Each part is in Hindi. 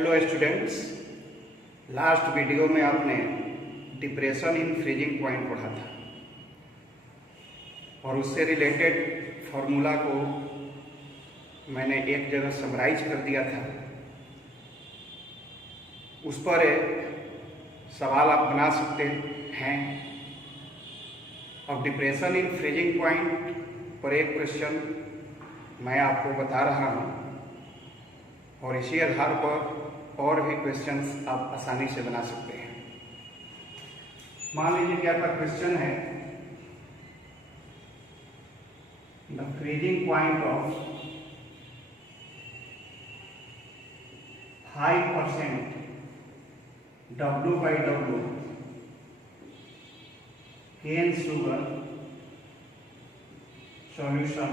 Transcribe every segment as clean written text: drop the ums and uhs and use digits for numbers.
हेलो स्टूडेंट्स, लास्ट वीडियो में आपने डिप्रेशन इन फ्रीजिंग पॉइंट पढ़ा था और उससे रिलेटेड फॉर्मूला को मैंने एक जगह समराइज कर दिया था। उस पर सवाल आप बना सकते हैं और डिप्रेशन इन फ्रीजिंग पॉइंट पर एक क्वेश्चन मैं आपको बता रहा हूँ और इसी आधार पर और भी क्वेश्चंस आप आसानी से बना सकते हैं। मान लीजिए कि आपका क्वेश्चन है the freezing point of 5% W/W cane sugar solution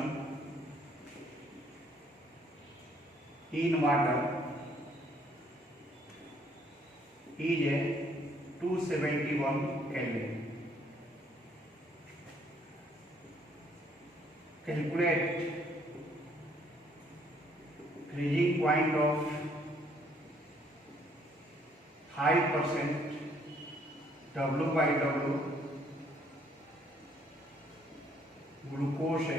in water is a 271 Kelvin. Calculate freezing point of 5% W/W glucose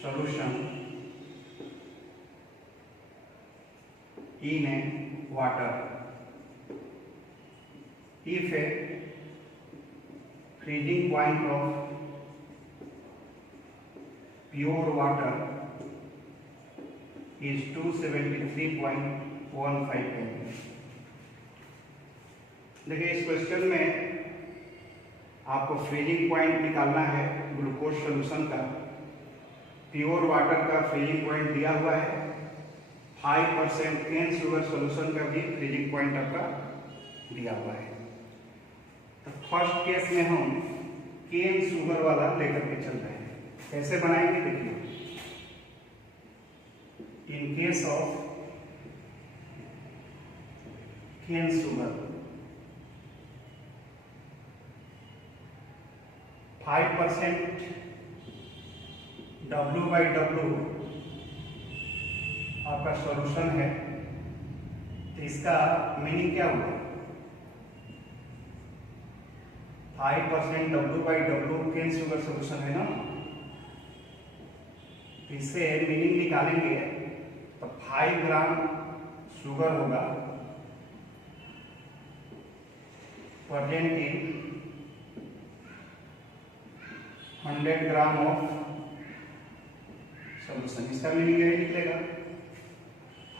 solution in a water if a freezing point of pure water is 273.15 Kelvin. देखिए, इस क्वेश्चन में आपको फ्रीजिंग पॉइंट निकालना है ग्लूकोज सॉल्यूशन का। प्योर वाटर का फ्रीजिंग पॉइंट दिया हुआ है, 5% केन शुगर सॉल्यूशन का भी फ्रीजिंग पॉइंट आपका दिया हुआ है। तो फर्स्ट केस में हम केन शुगर वाला लेकर के चल रहे हैं। कैसे बनाएंगे देखिए। In case of cane sugar 5% W/W आपका सॉल्यूशन है, तो इसका मीनिंग क्या हुआ? 5% W/W केन शुगर सॉल्यूशन है ना, इससे मीनिंग निकालेंगे तो 5 ग्राम शुगर होगा present in 100 gram of solution. इसका मीनिंग यही निकलेगा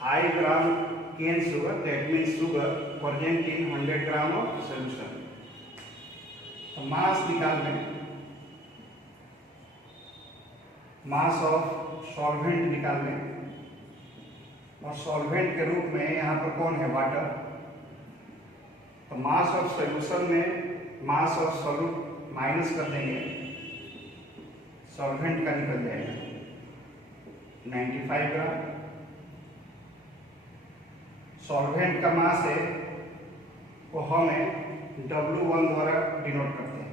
5 gram cane sugar, that means sugar present in 100 gram of solution. तो मास निकाल लें, मास ऑफ सॉल्वेंट निकाल लें और सॉल्वेंट के रूप में यहाँ पर कौन है? वाटर। तो मास ऑफ सॉल्यूशन में मास ऑफ सॉल्यूट माइनस कर देंगे, सॉल्वेंट का निकल जाएगा 95 ग्राम। सॉल्वेंट का मास है वो हमें W1 द्वारा डिनोट करते हैं।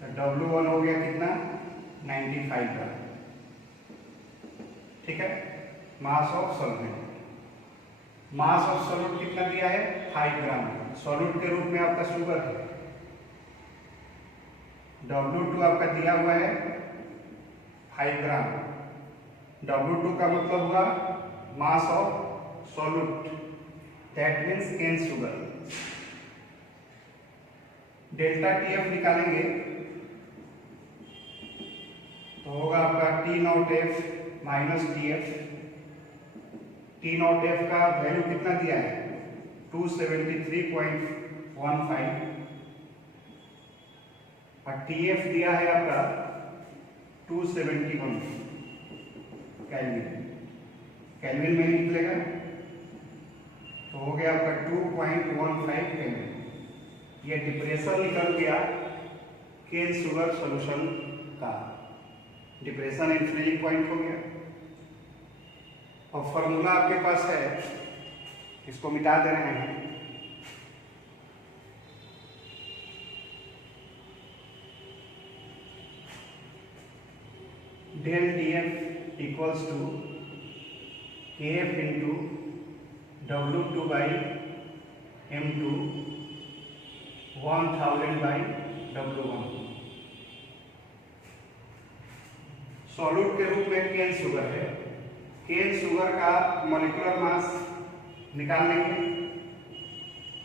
तो W1 हो गया कितना? 95 ग्राम। ठीक है, mass of solvent. Mass of solute कितना दिया है? 5 ग्राम। सॉल्यूट के रूप में आपका शुगर है। W2 आपका दिया हुआ है 5 ग्राम। W2 का मतलब हुआ mass of solute, that means cane sugar. Delta TF निकालेंगे तो होगा आपका T0F माइनस TF। T0F का वैल्यू कितना दिया है? 273.15 और TF दिया है आपका 271 केल्विन। केल्विन में निकलेगा तो हो गया आपका 2.15 केल्विन। ये डिप्रेशन निकल गया केन शुगर सॉल्यूशन का। डिप्रेशन इन फ्रीजिंग पॉइंट हो गया और फॉर्मूला आपके पास है, इसको मिटा दे रहे हैं। del df equals to KF into W2 by M2 1000 by W1। Solute के रूप में केन शुगर है। केन शुगर का मॉलिक्यूलर मास निकाल लेंगे।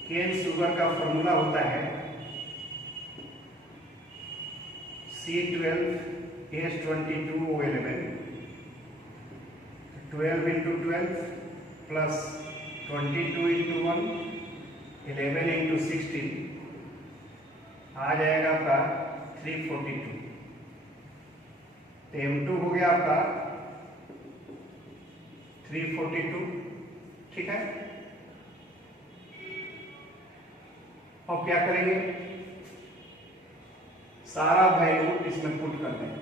केन शुगर का फॉर्मूला होता है C12H22O11, 12 into 12 plus 22 into 1, 11 into 16 आ जाएगा आपका 342। तो M2 हो गया आपका 342, ठीक है। अब क्या करेंगे, सारा वैल्यू इसमें पुट कर देंगे।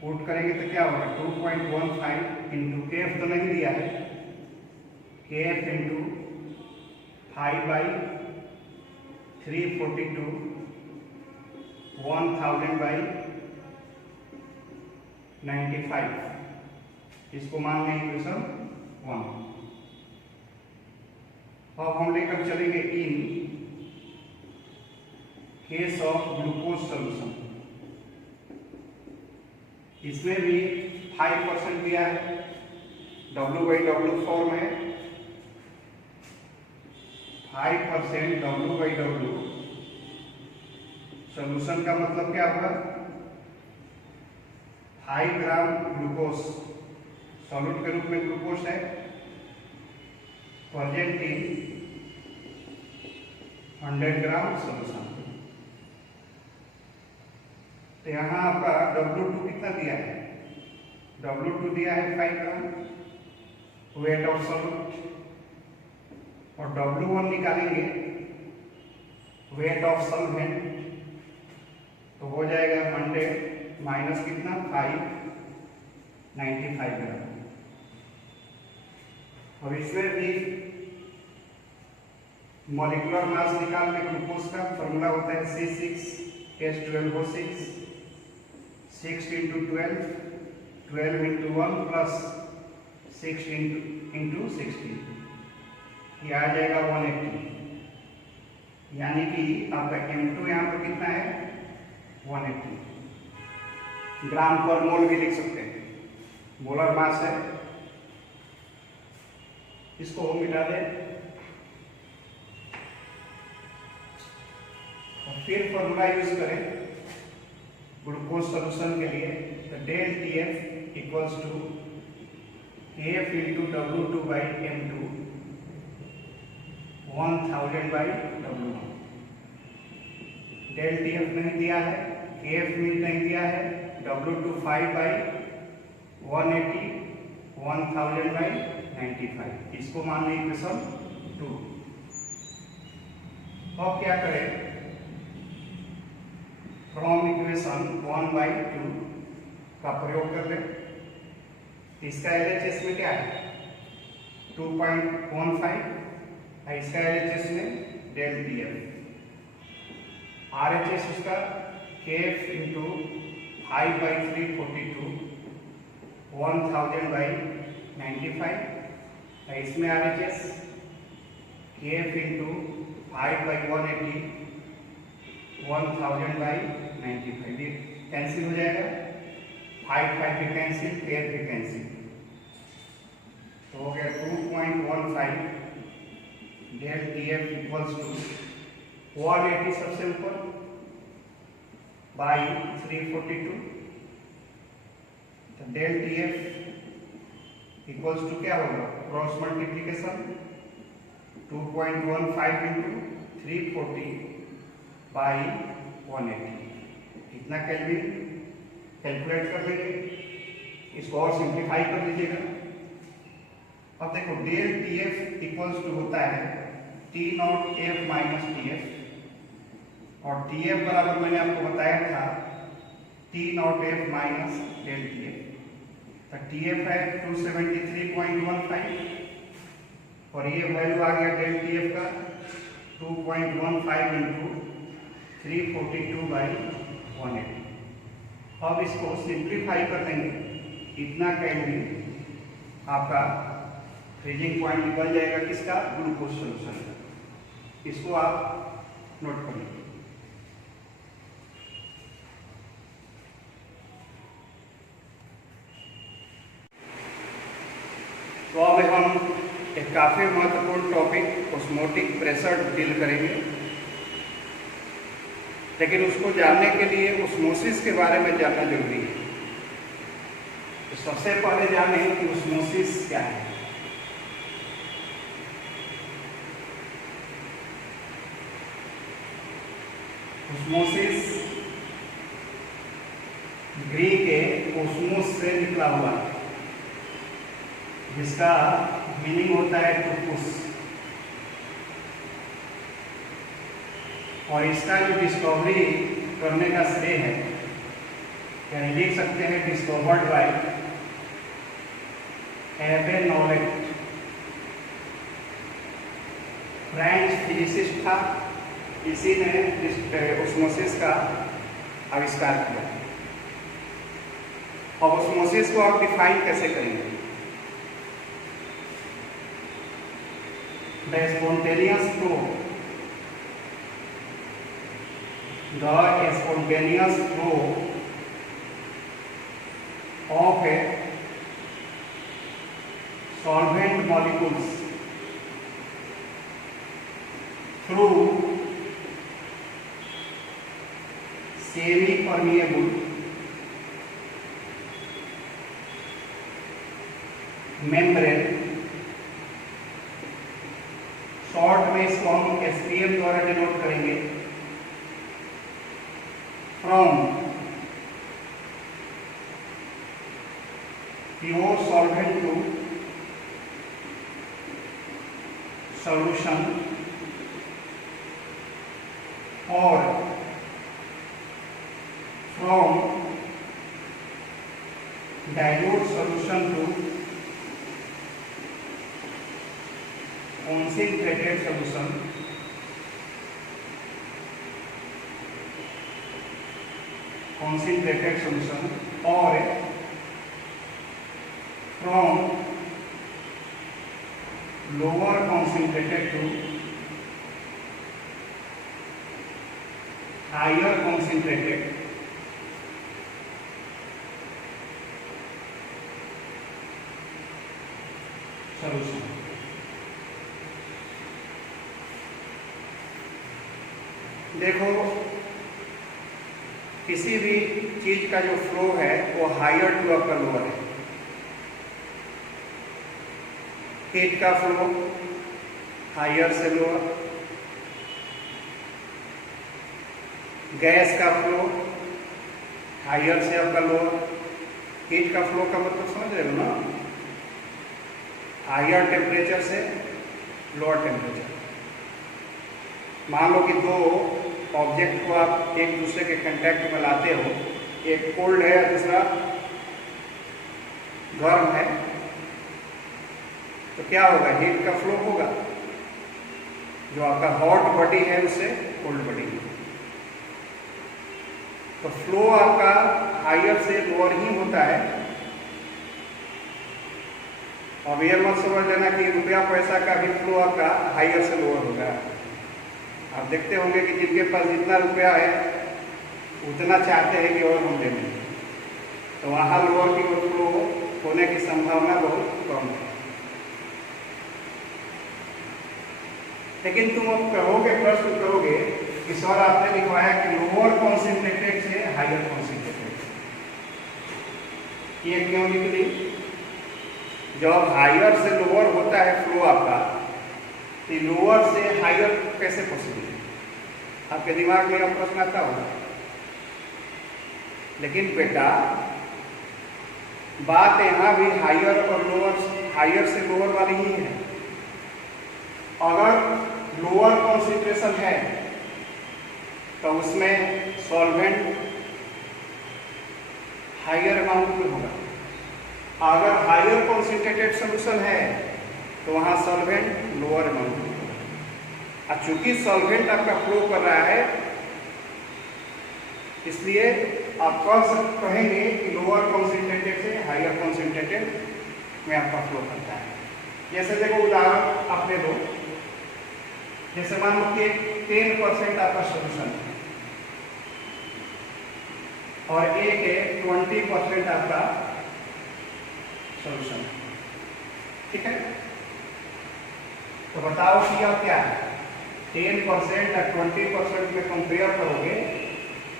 पुट करेंगे तो क्या होगा 2.15 इंटू KF तो नहीं दिया है, KF इंटू 5 बाई 342 1000 बाई 95, इसको मान लें इक्वेशन 1। अब हम लेकर चलेंगे इन केस ऑफ ग्लूकोज सोल्यूशन। इसमें भी 5% दिया है, W/W फॉर्म है। 5% W/W सोल्यूशन का मतलब क्या होगा, 5 ग्राम ग्लूकोज सॉल्यूट के रूप में ग्लूकोज है, प्रेजेंट इन 100 ग्राम सोल्यूशन। तो यहाँ आपका W2 कितना दिया है, W2 दिया है 5 ग्राम वेट ऑफ सॉल्यूट, और W1 निकालेंगे वेट ऑफ सॉल्वेंट, तो हो जाएगा 100 माइनस कितना 5, 95 ग्राम। अब इसमें भी मॉलिक्यूलर मास निकालने ग्लूकोज का फॉर्मूला होता है C6H12O6, 6 into 12, 12 into 1 plus 6 into 16, ये आ जाएगा 180। यानी कि आपका M2 यहाँ पर कितना है 180 ग्राम पर मोल भी लिख सकते हैं, मोलर मास है। इसको हम मिटा दें और फिर फॉर्मूला यूज करें ग्लूकोज सोल्यूशन के लिए, तो del TF equals to KF into W2 by M2 1000 by W1। Del TF नहीं दिया है, KF नहीं दिया है, W2 5 बाई 180 1000 बाई 95, इसको मान लें इक्वेशन 2। अब क्या करें, फ्रॉम इक्वेशन 1/2 का प्रयोग कर लें। इसका LHS में क्या है 2.15, इसका LHS में डेल TF, RHS उसका KF इंटू 5/342 1000 बाई 95, इसमें RHS KF into 5/180 1000 by 95, cancel हो जाएगा, 5 भी कैंसिल, 10 भी कैंसिल, तो हो गया 2.15 डेल TF इक्वल्स टू 180 सबसे ऊपर बाई 342, तो डेल TF इक्वल्स टू क्या होगा, क्रॉस मल्टीप्लीकेशन 2.15 इंटू 340 बाई 180, कितना केल्विन कैलकुलेट कर लेंगे, इसको और सिंप्लीफाई कर लीजिएगा। अब देखो डेल TF इक्वल्स टू होता है T0F माइनस TF, और TF बराबर मैंने आपको बताया था T0F माइनस डेल TF, तो TF है 273.15 और ये वैल्यू आ गया डेल TF का 2.15 इंटू 342 बाई 180। अब इसको सिंप्लीफाई कर लेंगे इतना कैलोरी आपका फ्रीजिंग पॉइंट निकल जाएगा किसका, ग्लूकोज सोल्यूशन का। इसको आप नोट कर लीजिए। तो अब हम एक काफी महत्वपूर्ण टॉपिक ऑस्मोटिक प्रेशर डील करेंगे, लेकिन उसको जानने के लिए ऑस्मोसिस के बारे में जानना जरूरी है। तो सबसे पहले जाने कि ऑस्मोसिस क्या है। ऑस्मोसिस ग्रीक के ओस्मोस से निकला हुआ है, जिसका मीनिंग होता है टू पुश, और इसका जो डिस्कवरी करने का श्रेय है, यानी लिख सकते हैं डिस्कवर्ड बाय एबे नॉलेट, फ्रेंच फिजिसिस्ट था। इसी ने ऑस्मोसिस का आविष्कार किया। अब ऑस्मोसिस को आप डिफाइन कैसे करेंगे? The spontaneous flow of a solvent molecules through semi-permeable membrane, short में इसको हम SPM द्वारा डिनोट करेंगे, from pure solvent to solution और from dilute solution to concentrated solution, or from lower concentrated to higher concentrated solution। देखो, किसी भी चीज का जो फ्लो है वो हायर टू अपर लोअर है। हीट का फ्लो हायर से लोअर, गैस का फ्लो हायर से अपर लोअर। हीट का फ्लो का मतलब समझ रहे हो ना, हायर टेम्परेचर से लोअर टेम्परेचर। मान लो कि दो ऑब्जेक्ट को आप एक दूसरे के कांटेक्ट में लाते हो, एक कोल्ड है और दूसरा गर्म है, तो क्या होगा, हीट का फ्लो होगा। जो आपका हॉट बॉडी है उससे कोल्ड बॉडी, तो फ्लो आपका हायर से लोअर ही होता है। अब ये मत समझ लेना कि रुपया पैसा का भी फ्लो आपका हायर से लोअर होगा। आप देखते होंगे कि जिनके पास जितना रुपया है उतना चाहते हैं कि और हम दे दें, तो वहाँ लोअर की ओर फ्लो होने की संभावना बहुत कम है। लेकिन तुम अब कहोगे, प्रश्न करोगे कि सर आपने लिखवाया कि लोअर कॉन्सेंट्रेटेड से हायर कॉन्सेंट्रेटेड, ये क्यों निकली? जब हायर से लोअर होता है फ्लो आपका, तो लोअर से हायर कैसे पॉसिबल है? आपके दिमाग में अब प्रश्न आता होगा। लेकिन बेटा, बात यहाँ भी हायर और लोअर, हायर से लोअर वाली ही है। अगर लोअर कॉन्सेंट्रेशन है तो उसमें सॉल्वेंट हायर अमाउंट में होगा। अगर हायर कॉन्सेंट्रेटेड सॉल्यूशन है तो वहां सॉल्वेंट लोअर अमाउंट में होगा। और चूंकि सॉल्वेंट आपका फ्लो कर रहा है, इसलिए आप कहेंगे कि लोअर कॉन्सेंट्रेटेड से हायर कॉन्सेंट्रेटेड में आपका फ्लो करता है। जैसे देखो उदाहरण आप ले लो, जैसे मान लो कि 10% आपका सोल्यूशन है और एक है 20% आपका सोल्यूशन है, ठीक है। तो बताओ कि अब क्या है, 10% और 20% में कंपेयर करोगे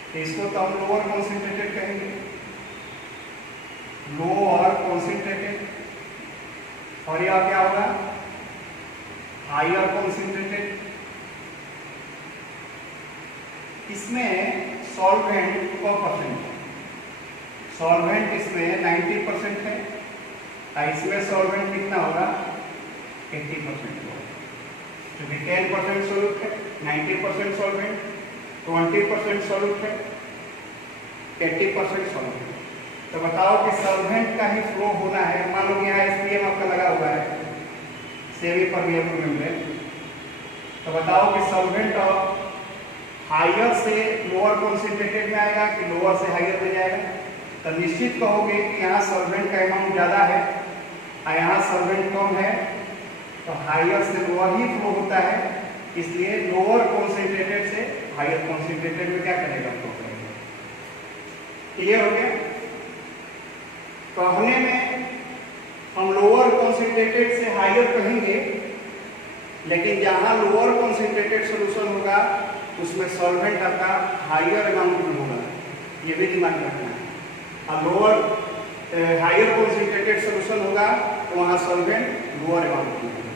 तो इसको तो हम लोअर कॉन्सेंट्रेटेड कहेंगे, लोअर कॉन्सेंट्रेटेड, और यह क्या होगा, हायर कॉन्सेंट्रेटेड। इसमें सॉल्वेंट का परसेंट है, सॉल्वेंट इसमें 90% है और इसमें सॉल्वेंट कितना होगा, 80% होगा। क्योंकि 10% सोल्यूट है, 90% सॉल्वेंट, 20% सोल्यूट है, 80% सॉल्वेंट। तो बताओ कि सॉल्वेंट का ही फ्लो होना है। मान लो कि यहाँ SPM आपका लगा हुआ है, सेमी परमेबल मेम्ब्रेन। तो बताओ कि सॉल्वेंट हायर से लोअर कॉन्सेंट्रेटेड में आएगा कि लोअर से हायर में जाएगा। तो निश्चित कहोगे कि यहाँ सॉल्वेंट का अमाउंट ज़्यादा है और यहाँ सॉल्वेंट कम है, तो हायर से लोअर ही फ्लो होता है। इसलिए लोअर कॉन्सेंट्रेटेड से हायर कॉन्सेंट्रेटेड में क्या करेगा, फ्लो करेगा। क्लियर हो गया। कहने में हम लोअर कॉन्सेंट्रेटेड से हायर कहेंगे, लेकिन जहां लोअर कॉन्सेंट्रेटेड सॉल्यूशन होगा उसमें सॉल्वेंट आपका हायर अमाउंट में होगा, ये भी दिमाग रखना है। और लोअर हायर कॉन्सेंट्रेटेड सॉल्यूशन होगा तो वहां सॉल्वेंट लोअर अमाउंट में होगा।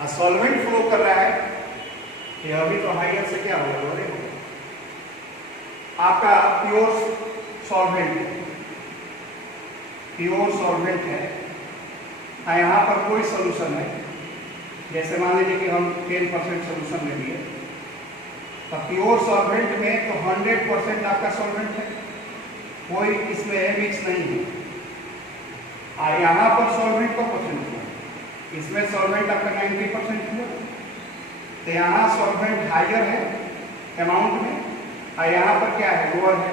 और सॉल्वेंट फ्लो कर रहा है कि अभी तो हायर से क्या होगा, लोअर होगा। आपका प्योर सॉल्वेंट, प्योर सॉल्वेंट है, यहाँ पर कोई सॉल्यूशन है, जैसे मान लीजिए कि हम 10% सॉल्यूशन ले लिए, तो प्योर सॉल्वेंट में तो 100% आपका सॉल्वेंट है, कोई इसमें मिक्स नहीं है। और यहाँ पर सॉल्वेंट का परसेंट हुआ, इसमें सॉल्वेंट आपका 90% हुआ, तो यहाँ सॉल्वेंट हायर है अमाउंट में और यहाँ पर क्या है, लोअर है।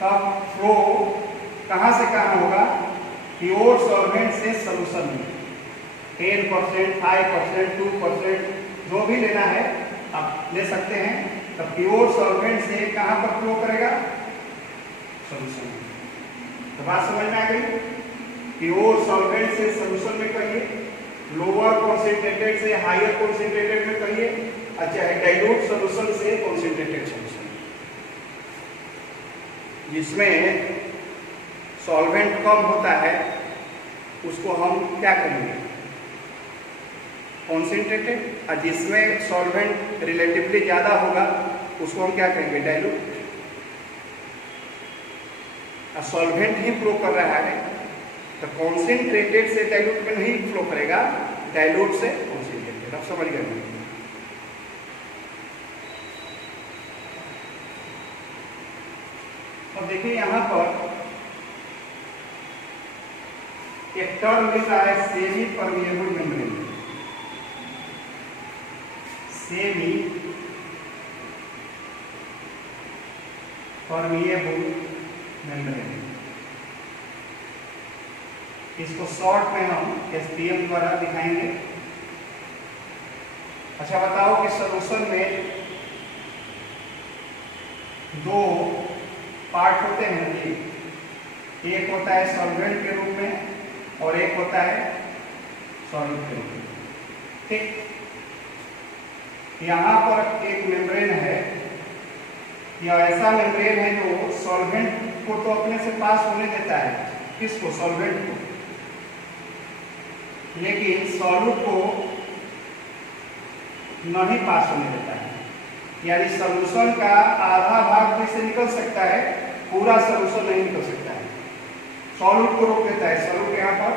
तब फ्लो कहाँ से कहाँ होगा, प्योर सॉल्वेंट से सॉल्यूशन में 10%, 5%, 2% जो भी लेना है आप ले सकते हैं। तो प्योर सॉल्वेंट से कहाँ पर फ्लो करेगा, सॉल्यूशन में। तो बात समझ में आ गई। प्योर सॉल्वेंट से सॉल्यूशन में कहिए, लोअर कॉन्सेंट्रेटेड से हायर कॉन्सेंट्रेटेड में कहिए, अच्छा है डाइल्यूट सॉल्यूशन से कॉन्सेंट्रेटेड सॉल्यूशन, जिसमें सॉल्वेंट कम होता है उसको हम क्या करेंगे, कॉन्सेंट्रेटेड, और जिसमें सॉल्वेंट रिलेटिवली ज़्यादा होगा उसको हम क्या करेंगे, डाइल्यूट। सॉल्वेंट ही फ्लो कर रहा है तो कॉन्सेंट्रेटेड से डाइल्यूट में नहीं फ्लो करेगा, डाइल्यूट से कॉन्सेंट्रेटेड। आप समझ गए। और देखिए यहाँ पर एक टर्म मिल रहा है, semi permeable membrane. Semi permeable membrane, इसको शॉर्ट में हम SPM द्वारा दिखाएंगे। अच्छा बताओ कि सॉल्यूशन में दो पार्ट होते हैं, एक होता है सॉल्वेंट के रूप में और एक होता है सॉल्यूट के रूप में, ठीक। यहाँ पर एक मेम्ब्रेन है, यह ऐसा मेम्ब्रेन है जो सॉल्वेंट को तो अपने से पास होने देता है, किसको, सॉल्वेंट को, लेकिन सॉल्यूट को नहीं पास होने देता है। यानी सॉल्यूशन का आधा भाग भी से निकल सकता है, पूरा सॉल्यूशन नहीं निकल सकता है, सॉल्यूट को रोक देता है, सॉल्यूट यहाँ पर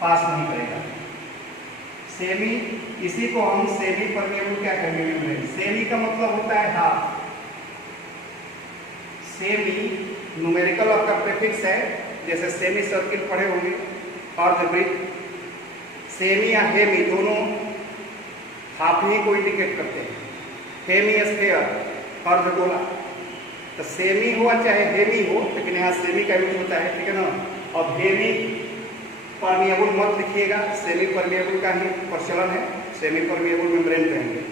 पास नहीं करेगा। सेमी, इसी को हम सेमी परमेबल क्या कहेंगे, सेमी का मतलब होता है हाफ। सेमी न्यूमेरिकल आपका प्रीफिक्स है, जैसे सेमी सर्किल पढ़े होंगे, अर्धवृत्त, सेमी या हेमी दोनों हाफ ही को इंडिकेट करते हैं। हेमी स्फीयर अर्धगोला, तो सेमी हो चाहे हेवी हो, लेकिन यहाँ सेमी का यूज होता है, ठीक है ना। अब हेवी परमिएबल मत लिखिएगा, सेमी परमिएबल का ही प्रचलन है, सेमी परमिएबल मेम्ब्रेन कहेंगे।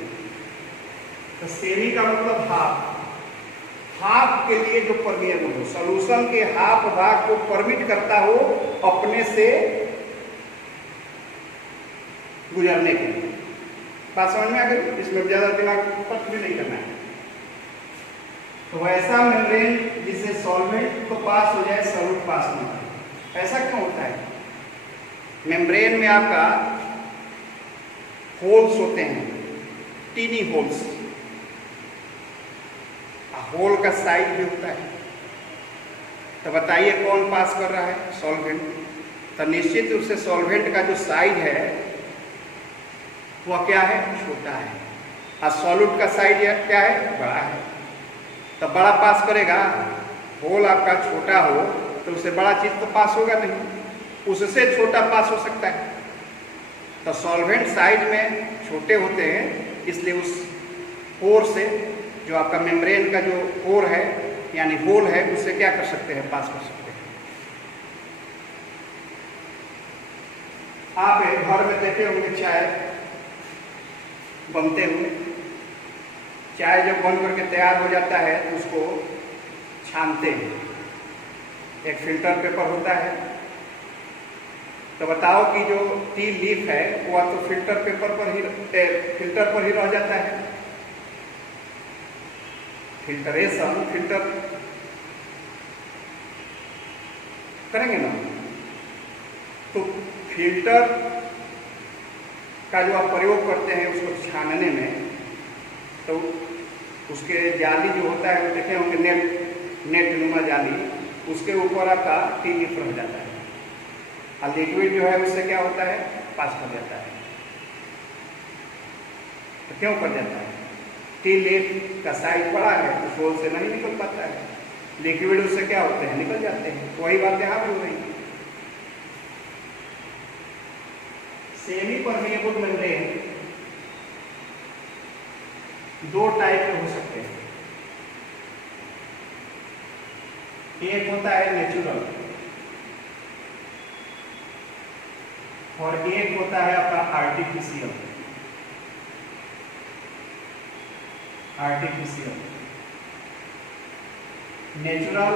तो सेमी का मतलब हाफ के लिए जो परमिएबल हो, सॉल्यूशन के हाफ भाग को परमिट करता हो अपने से गुजरने के लिए। बात समझ में आ गई? इसमें ज्यादा दिमाग खर्च भी नहीं करना है। तो ऐसा मेम्ब्रेन जिससे सॉल्वेंट तो पास हो जाए, सॉल्यूट पास ना हो। ऐसा क्यों होता है? मेम्ब्रेन में आपका होल्स होते हैं, टीनी होल्स, होल का साइज भी होता है। तो बताइए कौन पास कर रहा है? सॉल्वेंट। तो निश्चित रूप से सॉल्वेंट का जो साइज है वह क्या है? छोटा है। और सॉल्यूट का साइज क्या है? बड़ा है। तो बड़ा पास करेगा, होल आपका छोटा हो तो उससे बड़ा चीज तो पास होगा नहीं, उससे छोटा पास हो सकता है। तो सॉल्वेंट साइज में छोटे होते हैं, इसलिए उस पोर से, जो आपका मेम्ब्रेन का जो पोर है यानी होल है, उससे क्या कर सकते हैं? पास कर सकते हैं। आप घर में देखे होंगे चाय बनते हुए, चाय जब बन करके तैयार हो जाता है तो उसको छानते हैं, एक फिल्टर पेपर होता है। तो बताओ कि जो टी लीफ है वह तो फिल्टर पर ही रह जाता है। फिल्टरेशन, फिल्टर करेंगे ना, तो फिल्टर का जो आप प्रयोग करते हैं उसको छानने में, तो उसके जाली जो होता है वो देखे होंगे, नेट नुमा जाली, उसके ऊपर आपका टी लीफ रह जाता है और लिक्विड जो है उससे क्या होता है? पास कर जाता है। तो क्यों कर जाता है? टी लीफ का साइज बड़ा है, उस होल से नहीं निकल पाता है, लिक्विड उससे क्या होते हैं? निकल जाते हैं। वही बात यहाँ भी हो रही है। सेमी परमिएबल मेम्ब्रेन दो टाइप के हो सकते हैं। एक होता है नेचुरल और एक होता है आपका artificial. Natural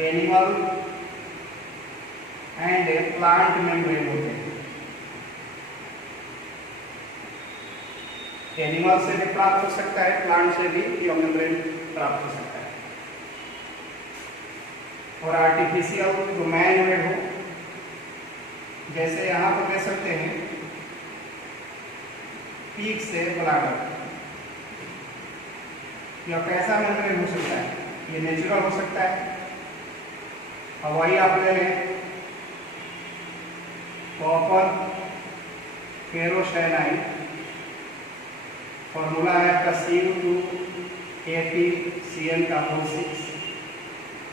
animal and plant membrane होते हैं। एनिमल से भी प्राप्त हो सकता है, प्लांट से भी यह मेम्ब्रेन प्राप्त हो सकता है। और आर्टिफिशियल जो मैन मेड हो, जैसे यहाँ पर दे सकते हैं पीक से ब्लाडर, यह कैसा मेम्ब्रेन हो सकता है? ये नेचुरल हो सकता है। और वही आप ले लें कॉपर फेरोसाइनाइड, फॉर्मूला है आपका Cu2ApCN6।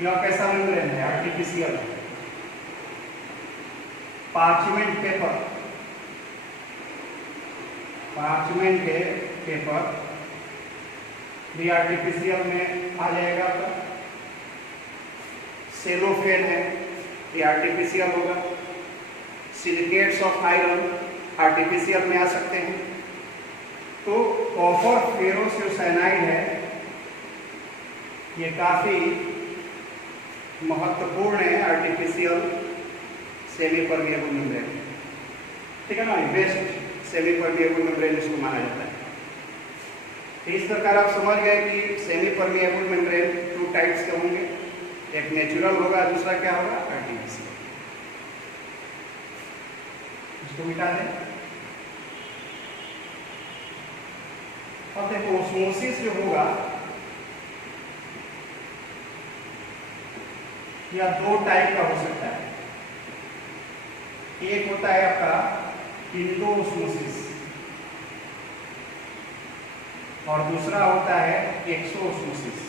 यह कैसा मेम्ब्रेन है? आर्टिफिशियल। पार्चमेंट पेपर भी आर्टिफिशियल में आ जाएगा आपका। सेलोफेन है, ये आर्टिफिशियल होगा। सिलिकेट्स ऑफ आयरन आर्टिफिशियल में आ सकते हैं। तो कॉपर फेरोसाइनाइड है, ये काफी महत्वपूर्ण है आर्टिफिशियल सेमी परमिएबल मेम्ब्रेन, ठीक है ना। बेस्ट सेमी परमिएबल मेम्ब्रेन इसको माना जाता है। तो इस प्रकार आप समझ गए कि semi permeable membrane two types के होंगे, एक नेचुरल होगा, दूसरा क्या होगा? आर्टिफिशियल। इसको मिटा दें। अब देखो ओस्मोसिस जो होगा यह दो टाइप का हो सकता है। एक होता है आपका इंडोओस्मोसिस और दूसरा होता है एक्सोओस्मोसिस।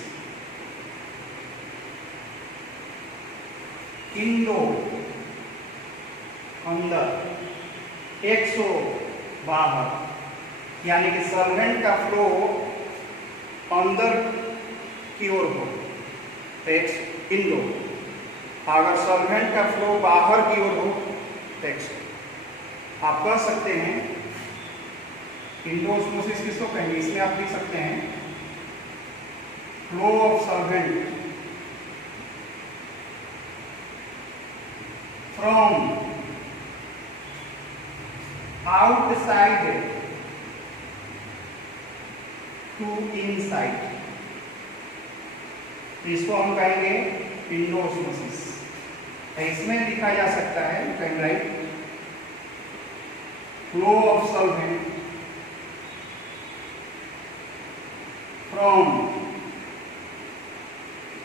इंडो अंदर, एक्सो बाहर, यानी कि सॉल्वेंट का फ्लो अंदर की ओर हो टेक्स्ट इंडो, अगर सॉल्वेंट का फ्लो बाहर की ओर हो टेक्स्ट। आप कह सकते हैं इंडोस्मोसिस किसको कहेंगे, इसमें आप लिख सकते हैं flow of solvent from outside to inside, इसको हम कहेंगे इंडोस्मोसिस। इसमें लिखा जा सकता है, you can write flow of solvent from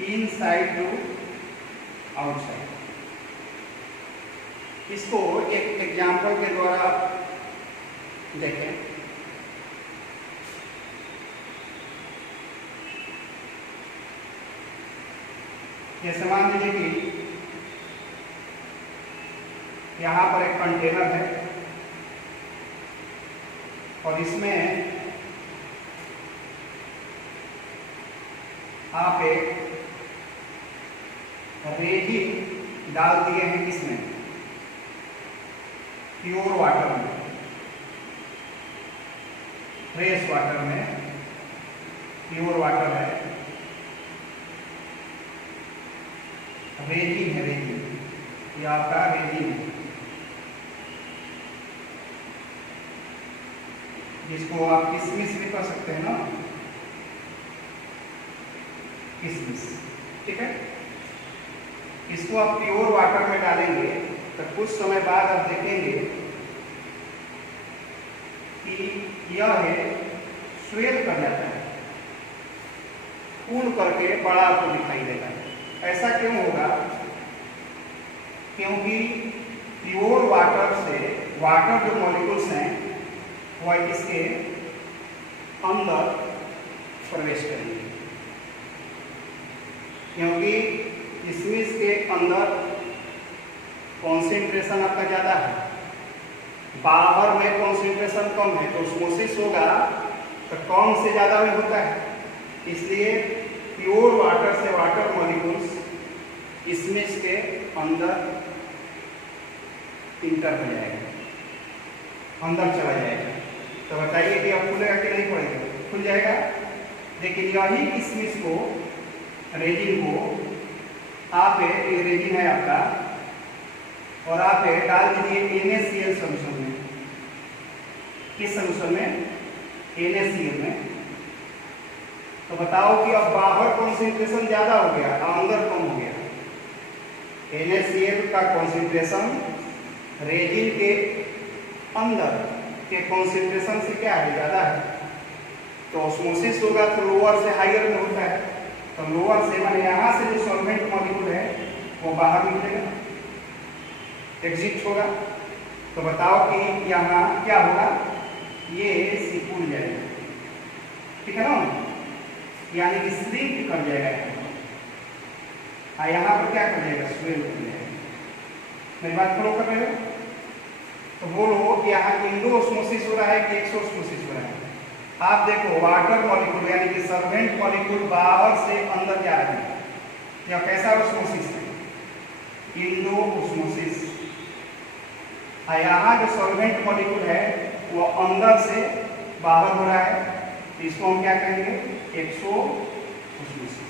inside to outside. इसको एक एग्जाम्पल के द्वारा देखें। जैसे मान लीजिए कि यहाँ पर एक कंटेनर है और इसमें आप एक रेजिन डाल दिए हैं, किसमें, प्योर वाटर में, फ्रेश वाटर में, प्योर वाटर है, रेजिन है, रेजिन, ये आपका रेजिन है, जिसको आप किशमिश भी कर सकते हैं ना, किशमिश, ठीक है। इसको आप प्योर वाटर में डालेंगे तो कुछ समय बाद आप देखेंगे कि यह है स्वेल कर जाता है, फूल करके बड़ा आपको दिखाई देता है। ऐसा क्यों होगा, क्योंकि प्योर वाटर से वाटर जो मॉलिक्यूल्स हैं वह इसके अंदर प्रवेश करेंगे, क्योंकि किशमिश के अंदर कॉन्सेंट्रेशन आपका ज़्यादा है, बाहर में कॉन्सेंट्रेशन कम है, तो ऑस्मोसिस होगा तो कम से ज़्यादा में होता है। इसलिए प्योर वाटर से वाटर मॉलिक्यूल्स किशमिश के अंदर इंटर हो जाएगा, अंदर चला जाएगा। तो बताइए कि अब खुलेगा कि नहीं खुलेगा, खुल जाएगा। लेकिन यही किशमिश को, रेजिन को आप ये रेजिन है आपका, और आप डाल दीजिए NaCl सोल्यूशन में। किस सोल्यूशन में, NaCl में। तो बताओ कि अब बाहर कॉन्सेंट्रेशन ज्यादा हो गया, अंदर कम हो गया। NaCl का कॉन्सेंट्रेशन रेजिन के अंदर के कॉन्सेंट्रेशन से क्या है, ज्यादा है। तो ऑस्मोसिस होगा तो लोअर से हायर में होता है, तो लोअर से माने यहाँ से जो सॉल्वेंट मॉलिक्यूल है वो बाहर निकलेगा, एग्जिट होगा। तो बताओ कि यहाँ क्या होगा, ये सिकुड़ जाएगा, ठीक है ना, यानी कि श्रिंक कर जाएगा यहाँ पर क्या कर जाएगा, स्वेल कर जाएगा। मेरी बात फॉलो कर रहे हो? तो बोलो कि यहाँ इंडोस्मोसिस हो रहा है कि एक्सोस्मोसिस हो रहा है। आप देखो वाटर मॉलिक्यूल यानी कि सॉल्वेंट मॉलिक्यूल बाहर से अंदर जा रहे हैं, या कैसा ऑस्मोसिस है, इंडोस्मोसिस। यहाँ जो सॉल्वेंट मॉलिक्यूल है वो अंदर से बाहर हो रहा है, इसको हम क्या कहेंगे, एक्सोस्मोसिस।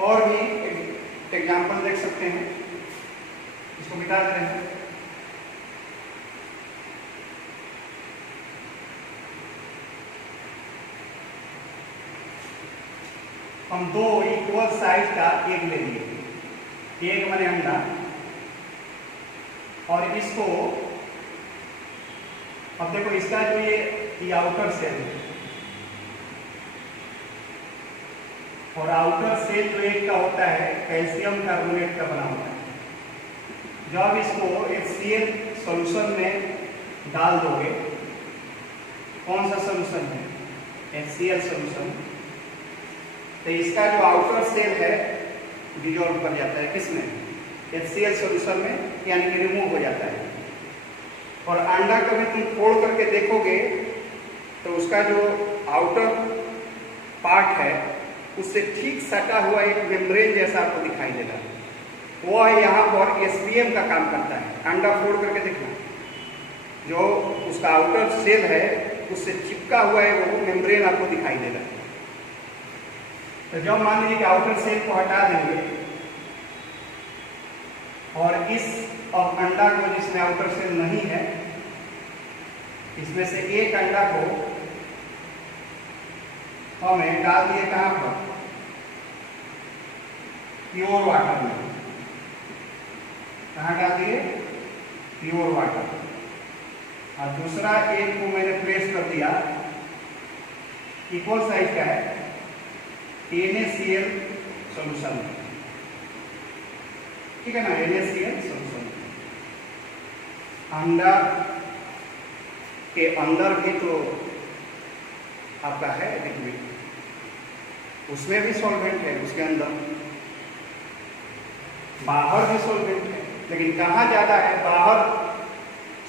और भी एग्जाम्पल देख सकते हैं, इसको मिटा दे रहे हैं। हम दो इक्वल साइज का एग ले लिए, एग माने अंडा, और इसको अब देखो इसका जो ये आउटर सेल है और आउटर सेल जो एग का होता है कैल्शियम कार्बोनेट का बना होता है। जब इसको HCl सॉल्यूशन में डाल दोगे, कौन सा सॉल्यूशन है, HCl सॉल्यूशन, तो इसका जो आउटर सेल है डिजॉल्व कर जाता है, किसमें, HCl सॉल्यूशन में, यानी कि रिमूव हो जाता है। और अंडा कभी तुम फोड़ करके देखोगे तो उसका जो आउटर पार्ट है उससे ठीक सटा हुआ एक मेम्ब्रेन जैसा आपको दिखाई देगा, वो है यहाँ पर एसपीएम का काम करता है। अंडा फोड़ करके देखना, जो उसका आउटर सेल है उससे चिपका हुआ है वो मेम्ब्रेन आपको दिखाई देगा। तो जब मान लीजिए कि आउटर सेल को हटा देंगे और इस अंडा को जिसमें आउटर सेल नहीं है, इसमें से एक अंडा को हमें डाल दिए कहाँ पर, प्योर वाटर में। कहाँ डाल दिए, प्योर वाटर। और दूसरा एक को मैंने प्लेस कर दिया, इक्वल साइज का है, NaCl सॉल्यूशन में, ठीक है ना, NaCl सॉल्यूशन। अंडा के अंदर भी तो आपका है लिक्विड, उसमें भी सॉल्वेंट है, उसके अंदर बाहर भी सॉल्वेंट है, लेकिन कहाँ ज़्यादा है, बाहर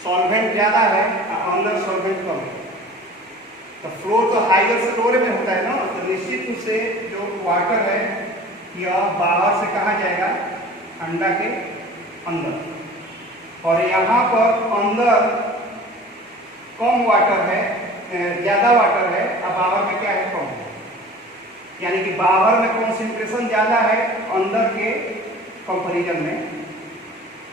सॉल्वेंट ज़्यादा है, अंदर सॉल्वेंट कम है। तो फ्लो तो हाइगर से लोअर में होता है ना, तो निश्चित रूप से जो वाटर है यह बाहर से कहाँ जाएगा, अंडा के अंदर। और यहाँ पर अंदर कम वाटर है, ज़्यादा वाटर है, और बाहर में क्या है, कम है। यानी कि बाहर में कॉन्सेंट्रेशन ज़्यादा है अंदर के कंपैरिजन में।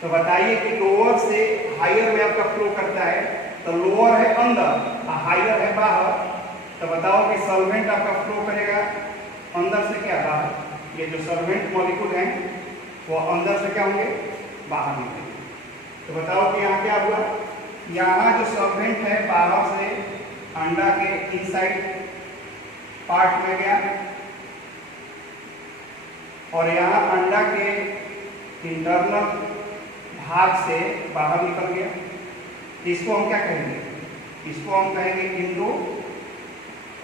तो बताइए कि लोअर से हायर में आपका फ्लो करता है, तो लोअर है अंदर और हायर है बाहर, तो बताओ कि सॉल्वेंट आपका फ्लो करेगा अंदर से क्या, बाहर। ये जो सॉल्वेंट मॉलिक्यूल हैं वो अंदर से क्या होंगे, बाहर निकलेंगे। तो बताओ कि यहाँ क्या हुआ, यहाँ जो सॉल्वेंट है बाहर से अंडा के इनसाइड पार्ट में गया, और यहाँ अंडा के इंटरनल भाग से बाहर निकल गया। इसको हम क्या कहेंगे, इसको हम कहेंगे इंडो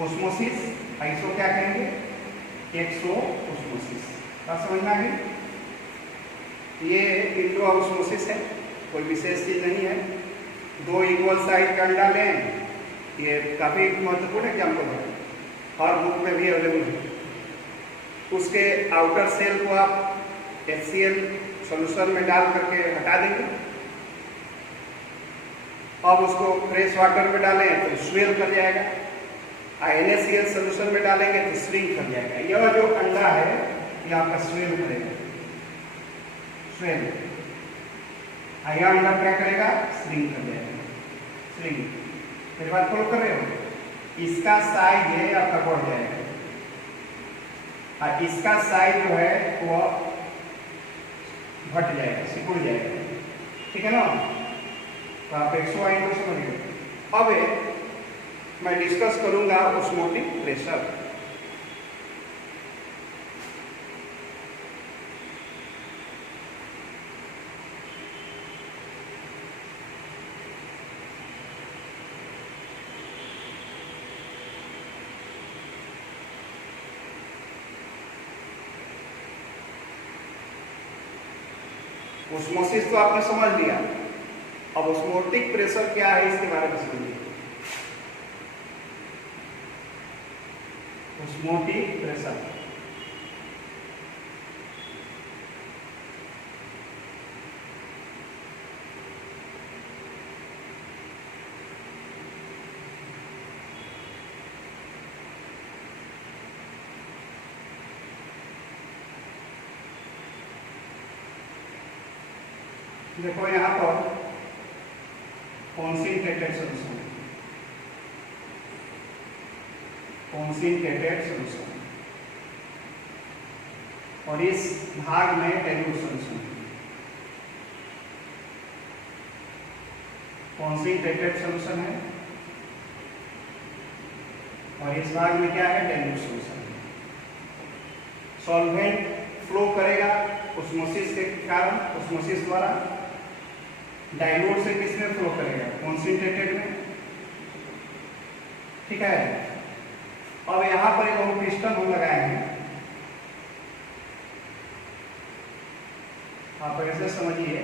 ओस्मोसिस, इसको क्या कहेंगे, एक्सो ओस्मोसिस। बात समझ में आ गई। ये इंडो ओस्मोसिस है, कोई विशेष चीज नहीं है। दो इक्वल साइज का अंडा लें, ये काफी महत्वपूर्ण एग्जाम्पल है, हर बुक में भी अवेलेबल है। उसके आउटर सेल को आप HCl सॉल्यूशन में डाल करके हटा देंगे। अब उसको फ्रेश वाटर में डालें तो स्वेल कर जाएगा, NaCl सॉल्यूशन में डालेंगे तो श्रिंक कर जाएगा। यह जो अंडा है यह आपका स्वेल करेगा, स्वेल। यह अंडा क्या करेगा, श्रिंक कर जाएगा, श्रिंक। मेरी बात फॉलो कर रहे हो, इसका साइज है आपका बढ़ जाएगा, और इसका साइज जो है वह घट जाएगा, सिकुड़ जाएगा, ठीक है ना। तो आप एक्सो आइंडो समझिए। अब मैं डिस्कस करूंगा ऑस्मोटिक प्रेशर। ऑस्मोसिस तो आपने समझ लिया, अब ऑस्मोटिक प्रेशर क्या है इसके बारे में समझिए। ऑस्मोटिक प्रेशर देखो यहाँ पर कॉन्सेंट्रेटेड सॉल्यूशन, कॉन्सेंट्रेटेड सॉल्यूशन, और इस भाग में डाइल्यूट सॉल्यूशन। कॉन्सेंट्रेटेड सॉल्यूशन है और इस भाग में क्या है, डाइल्यूट सॉल्यूशन। सॉल्वेंट फ्लो करेगा ऑस्मोसिस के कारण, ऑस्मोसिस द्वारा। डाइल्यूट से किसमें फ्लो करेगा, कॉन्सेंट्रेटेड में, ठीक है। अब यहाँ पर एक हम पिस्टन हम लगाए हैं, आप ऐसे समझिए,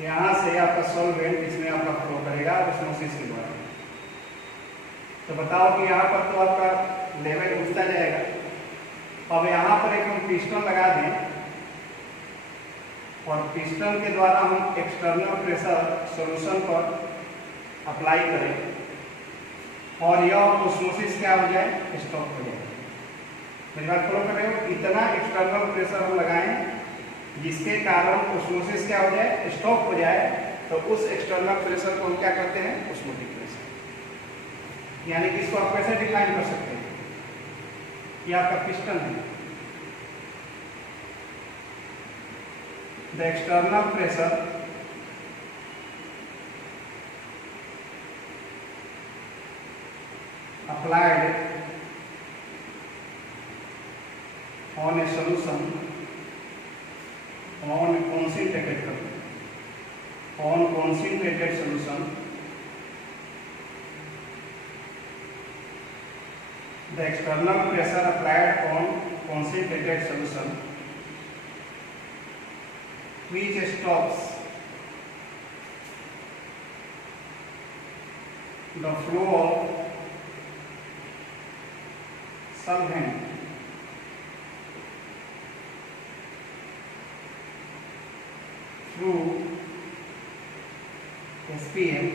यहाँ से आपका सॉल्वेंट इसमें आपका फ्लो करेगा ऑस्मोसिस के द्वारा। तो बताओ कि यहाँ पर तो आपका लेवल उठता जाएगा। अब यहाँ पर एक हम पिस्टन लगा दें और पिस्टन के द्वारा हम एक्सटर्नल प्रेशर सॉल्यूशन पर अप्लाई करें और यह ऑस्मोसिस क्या हो जाए, स्टॉप हो जाए। मेरी बात फॉलो कर रहे हो? इतना एक्सटर्नल प्रेशर हम लगाएं जिसके कारण ऑस्मोसिस क्या हो जाए, स्टॉप हो जाए। तो उस एक्सटर्नल प्रेशर को हम क्या कहते हैं, ऑस्मोटिक प्रेशर। यानी कि इसको आप कैसे डिफाइन कर सकते हैं? ये आपका पिस्टन है, the external pressure applied on a solution on concentrated solution, the external pressure applied on concentrated solution which stops the flow of solvent through SPM,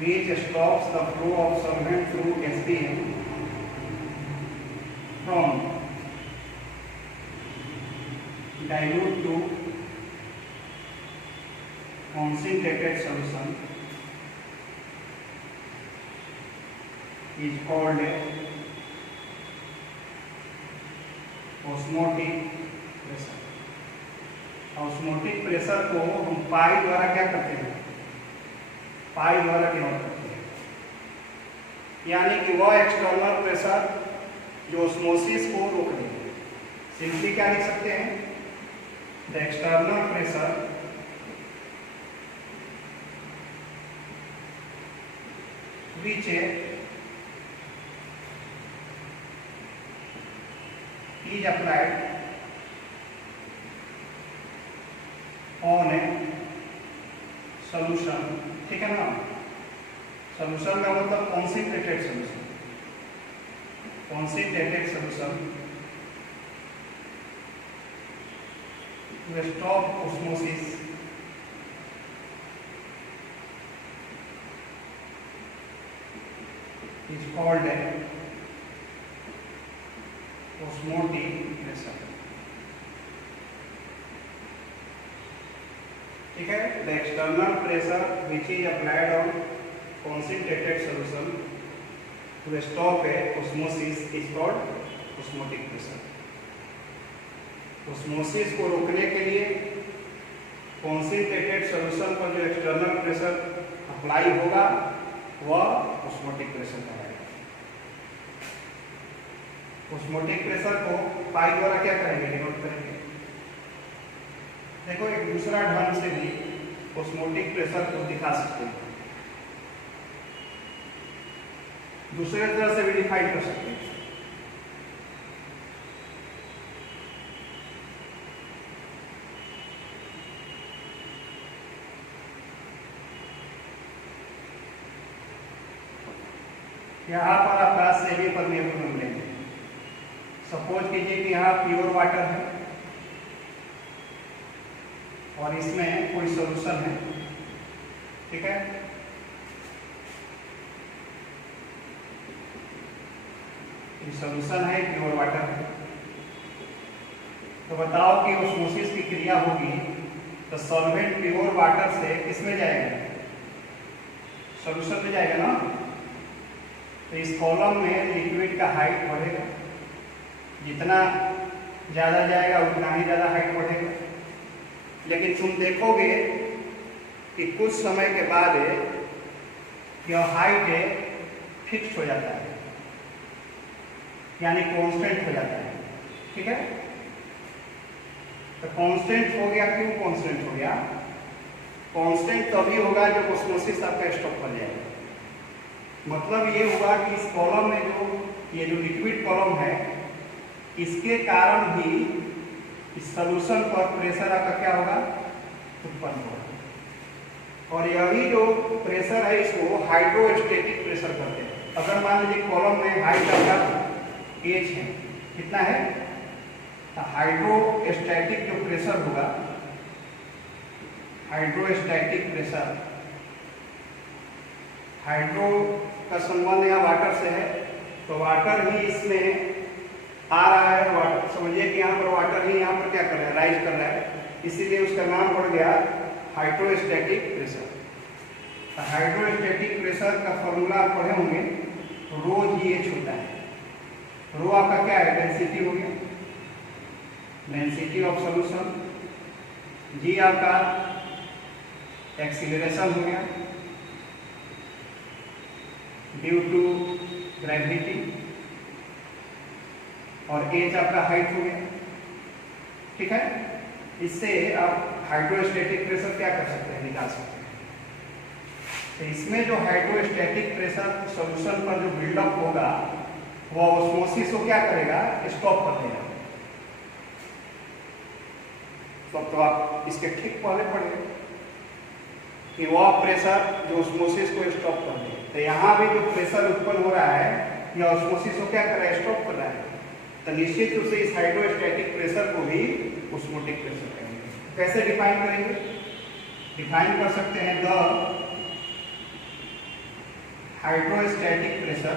which stops the flow of solvent through SPM from dilute to concentrated solution is called osmotic pressure। Osmotic pressure को हम पाई द्वारा क्या करते हैं, पाई द्वारा डिनोट करते हैं। यानी कि वह एक्सटर्नल प्रेशर जो ऑस्मोसिस को रोक दे। सिंपली क्या लिख सकते हैं, the external pressure which is applied on a solution, ठीक है ना। सॉल्यूशन का मतलब concentrated solution, concentrated solution to stop osmosis is called osmotic pressure। ठीक है, the external pressure which is applied on concentrated solution to stop a osmosis is called osmotic pressure. Osmosis को रोकने के लिए कॉन्सेंट्रेटेड सॉल्यूशन पर जो एक्सटर्नल प्रेशर अप्लाई होगा वह ऑस्मोटिक प्रेशर कहलाएगा। ऑस्मोटिक प्रेशर को पाई द्वारा क्या करेंगे, डिनोट करेंगे। देखो एक दूसरा ढंग से भी ऑस्मोटिक प्रेशर को दिखा सकते हैं, दूसरे तरह से भी डिफाइन कर सकते हैं। यहाँ पर आपका सेमी परमेबल मेम्ब्रेन है। सपोज कीजिए कि यहाँ प्योर वाटर है और इसमें कोई सॉल्यूशन है, ठीक है। ये सॉल्यूशन है, प्योर वाटर है। तो बताओ कि ऑस्मोसिस की क्रिया होगी तो सॉल्वेंट प्योर वाटर से किसमें जाएगा, सॉल्यूशन में जाएगा ना। तो इस कॉलम में लिक्विड का हाइट बढ़ेगा, जितना ज़्यादा जाएगा उतना ही ज़्यादा हाइट बढ़ेगा। लेकिन तुम देखोगे कि कुछ समय के बाद यह हाइट फिक्स हो जाता है, यानी कांस्टेंट हो जाता है, ठीक है। तो कांस्टेंट हो गया, क्यों कांस्टेंट हो गया? कांस्टेंट तभी होगा जब ऑस्मोसिस आपका स्टॉप कर जाएगा। मतलब ये हुआ कि इस कॉलम में ये जो लिक्विड कॉलम है, इसके कारण भी इस सॉल्यूशन पर प्रेशर आपका क्या होगा, उत्पन्न होगा। और यही जो प्रेशर है इसको हाइड्रोस्टैटिक प्रेशर कहते हैं। अगर मान लीजिए कॉलम में हाइट आपका h है, कितना है, तो हाइड्रोस्टैटिक जो प्रेशर होगा, हाइड्रोस्टैटिक प्रेशर, हाइड्रो का संबंध यहाँ वाटर से है, तो वाटर ही इसमें आ रहा है। वाटर समझिए कि यहाँ पर वाटर ही यहाँ पर क्या कर रहा है, राइज कर रहा है, इसीलिए उसका नाम पड़ गया हाइड्रोस्टैटिक प्रेशर। हाइड्रोस्टैटिक प्रेशर का फॉर्मूला आप पढ़े होंगे, रो जी एच होता है। रो आपका क्या है, डेंसिटी हो गया, डेंसिटी ऑफ सॉल्यूशन। जी आपका एक्सीलरेशन हो गया ड्यू टू ग्रेविटी, और एच आपका हाइट हो गया। ठीक है, इससे आप हाइड्रोस्टैटिक प्रेशर क्या कर सकते हैं, निकाल सकते हैं। तो इसमें जो हाइड्रोस्टैटिक प्रेशर सॉल्यूशन पर जो बिल्डअप होगा वो ऑस्मोसिस को क्या करेगा, स्टॉप कर देगा। तो आप इसके ठीक पहले पढ़े कि वह प्रेशर जो ऑस्मोसिस को स्टॉप कर दे। तो यहाँ भी जो प्रेशर उत्पन्न हो रहा है यह ऑस्मोसिस को क्या कर रहा है, स्टॉप कर रहा है। तो निश्चित रूप से इस हाइड्रोस्टैटिक प्रेशर को भी ऑस्मोटिक प्रेशर कहेंगे। कैसे डिफाइन करेंगे, डिफाइन कर सकते हैं द हाइड्रोस्टैटिक प्रेशर,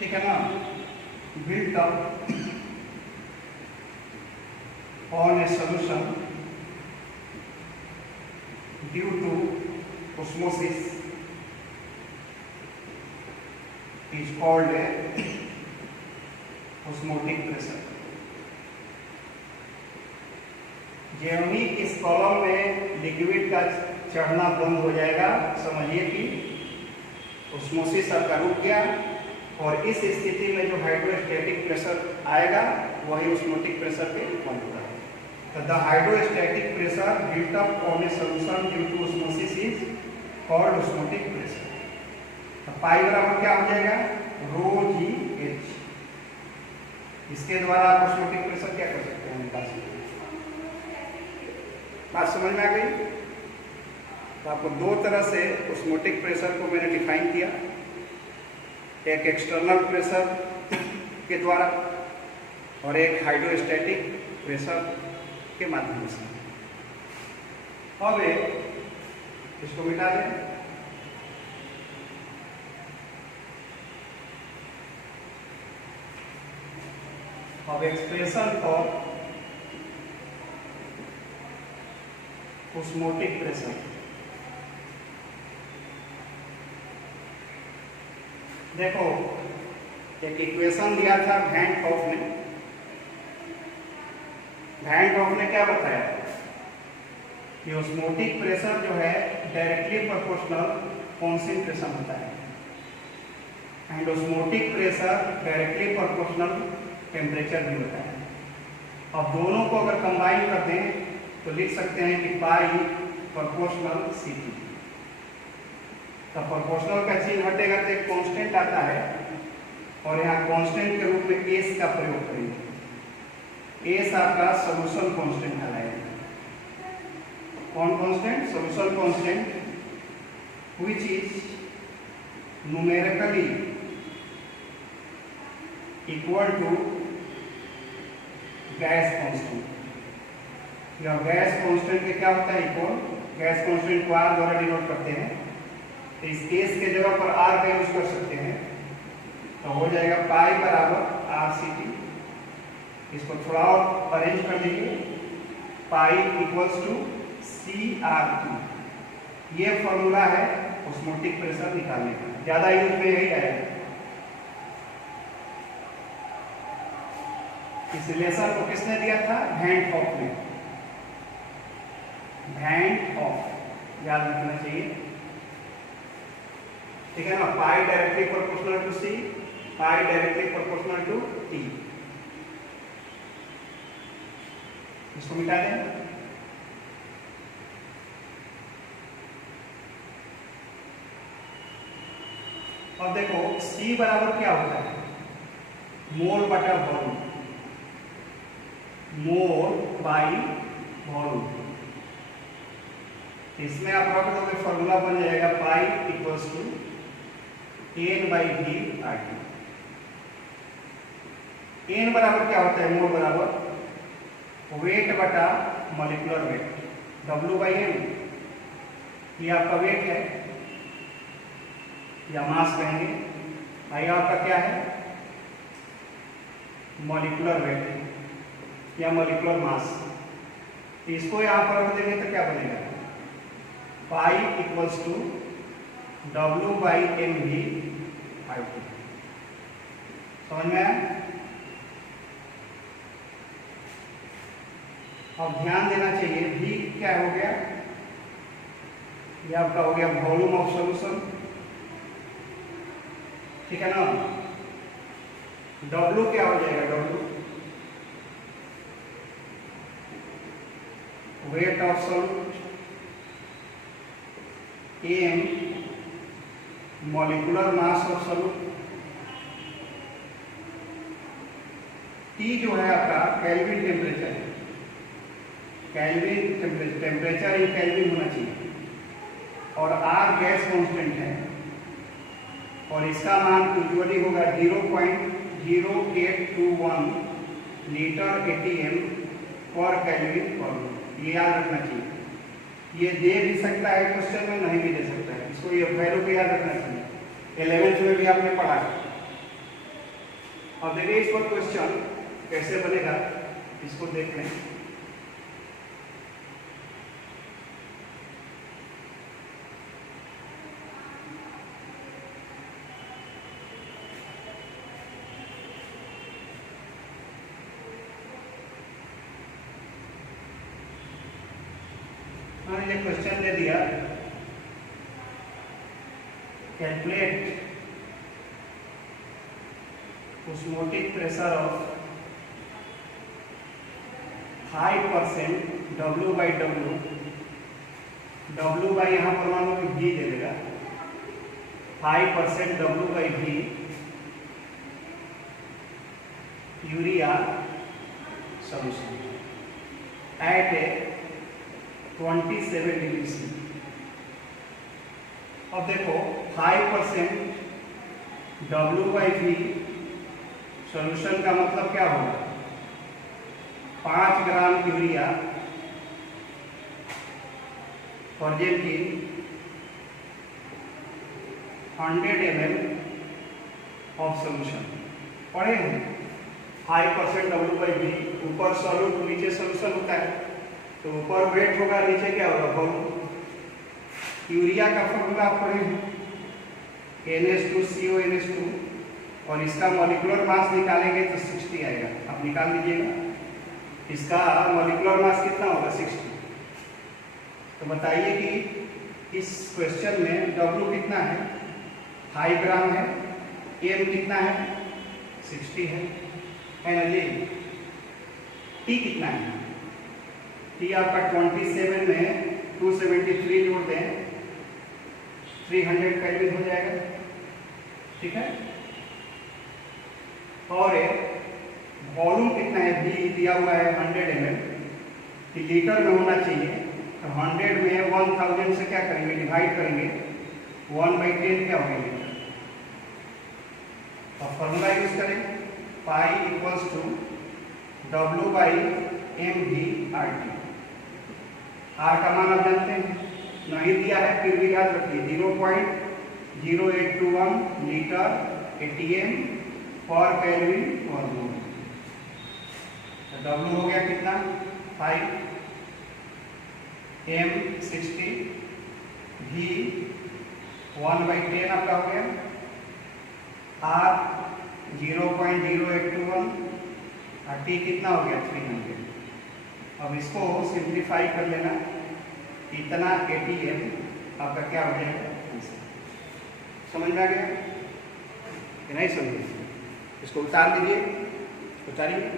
ठीक है ना, built up on a solution due to osmosis is called a osmotic pressure। जैसे ही इस कॉलम में लिक्विड का चढ़ना बंद हो जाएगा, समझिए कि ऑस्मोसिस आपका रुक गया, और इस स्थिति में जो हाइड्रोस्टैटिक प्रेशर आएगा वही ऑस्मोटिक प्रेशर के इक्वल होगा। तो the hydrostatic pressure built up on a solution due to osmosis is called osmotic pressure. Pi बराबर क्या हो जाएगा, रो जी एच। इसके द्वारा आप ऑस्मोटिक प्रेशर क्या कर सकते हैं, निकाल सकते हैं। बात समझ में आ गई। तो आपको दो तरह से ऑस्मोटिक प्रेशर को मैंने डिफाइन किया, एक एक्सटर्नल प्रेशर के द्वारा और एक हाइड्रोस्टैटिक प्रेशर के माध्यम से। अब इसको मिटा दें। अब एक्सप्रेशन फॉर ऑस्मोटिक प्रेशर, देखो एक इक्वेशन दिया था वैन हॉफ ने। वैन हॉफ ने क्या बताया कि ऑस्मोटिक प्रेशर जो है डायरेक्टली प्रोपोर्शनल कॉन्सेंट्रेशन होता है, and osmotic pressure directly proportional temperature भी होता है। अब दोनों को अगर कंबाइन कर दें तो लिख सकते हैं कि पाई प्रोपोर्शनल सीटी। तो प्रोपोर्शनल का चिन्ह हटेगा तो एक कांस्टेंट आता है, और यहाँ कांस्टेंट के रूप में एस का प्रयोग करेंगे। एस आपका सॉल्यूशन कांस्टेंट कहलाएगा। कौन constant, solution constant, which is numerically equal to gas constant. या गैस कांस्टेंट के क्या होता है, इक्वल, गैस कांस्टेंट को आर द्वारा डिनोट करते हैं। तो इस एस के जगह पर आर का यूज कर सकते हैं, तो हो जाएगा पाई बराबर आर सी टी। इसको थोड़ा और अरेंज कर दीजिए, pi equals to C R T. ये फॉर्मूला है ऑस्मोटिक प्रेशर निकालने का, ज्यादा यूज में यही आएगा। इस रिलेशन को किसने दिया था, वैन हॉफ ने। वैन हॉफ याद रखना चाहिए, ठीक है ना। Pi directly proportional to C, pi directly proportional to T. इसको मिटा दें। अब देखो C बराबर क्या होता है, मोल बटा वॉल्यूम, मोल बाई वॉल्यूम। इसमें आप रख दोगे फॉर्मूला बन जाएगा pi equals to n by V R T. N बराबर क्या होता है, मोल बराबर वेट बटा molecular weight, W by M. ये आपका वेट है या मास कहेंगे, आई आपका क्या है, मॉलिक्यूलर वेट या मॉलिक्यूलर मास। इसको यहाँ पर रख देंगे तो क्या बनेगा, pi equals to W by M V I T. समझ में आया? अब ध्यान देना चाहिए, V क्या हो गया, ये आपका हो गया वॉल्यूम ऑफ सॉल्यूशन, ठीक है ना। W क्या हो जाएगा, W weight of solute, M molecular mass of solute, T जो है आपका केल्विन टेम्परेचर है, केल्विन टेम्परेचर इन केल्विन होना चाहिए, और R गैस कांस्टेंट है, और इसका मान यूजुअली होगा 0.0821 लीटर ATM पर केल्विन पर। ये याद रखना चाहिए। ये दे भी सकता है क्वेश्चन में, नहीं भी दे सकता है, इसको ये वैल्यू भी याद रखना चाहिए। 11th में भी आपने पढ़ा है। अब देखिए इस पर क्वेश्चन कैसे बनेगा, इसको देख लें। मैंने ये क्वेश्चन दे दिया, calculate osmotic pressure of 5% W by W, W by यहाँ पर मान लो कि V दे देगा, 5% W by V urea solution at a 27 degree C। अब देखो 5% W by V सॉल्यूशन का मतलब क्या होगा, 5 gram urea present in 100 ml of solution. पढ़े हैं 5% W by V, ऊपर सॉल्यूट नीचे सॉल्यूशन होता है, तो ऊपर वेट होगा, नीचे क्या होगा, वॉल्यूम। यूरिया का फॉर्मूला आप पढ़े हैं, NH2CO NH2, और इसका मॉलिक्यूलर मास निकालेंगे तो 60 आएगा, आप निकाल लीजिएगा। इसका मॉलिक्यूलर मास कितना होगा, 60। तो बताइए कि इस क्वेश्चन में W कितना है, 5 ग्राम है, M कितना है, 60 है ना जी। T कितना है, T आपका 27 में 273 जोड़ दें, 300 केल्विन हो जाएगा, ठीक है। और वॉल्यूम कितना है, V दिया हुआ है 100 ml, लीटर में होना चाहिए, तो 100 में 1000 से क्या करेंगे, डिवाइड करेंगे, 1/10 क्या होगा, लीटर। तो फॉर्मूला यूज करें, pi equals to W by M V R T. R का मान आप जानते हैं, नहीं दिया है फिर भी याद रखिए, 0.0821 लीटर ATM पर केल्विन वॉल्यूम। W हो गया कितना, 5, M 60, V 1/10 आपका हो गया, R 0.0821, और T कितना हो गया, 300। अब इसको सिंप्लीफाई कर लेना, इतना ATM आपका क्या हो जाएगा, समझ में आ गया कि नहीं समझे? इसको उतार दीजिए, उतारिए।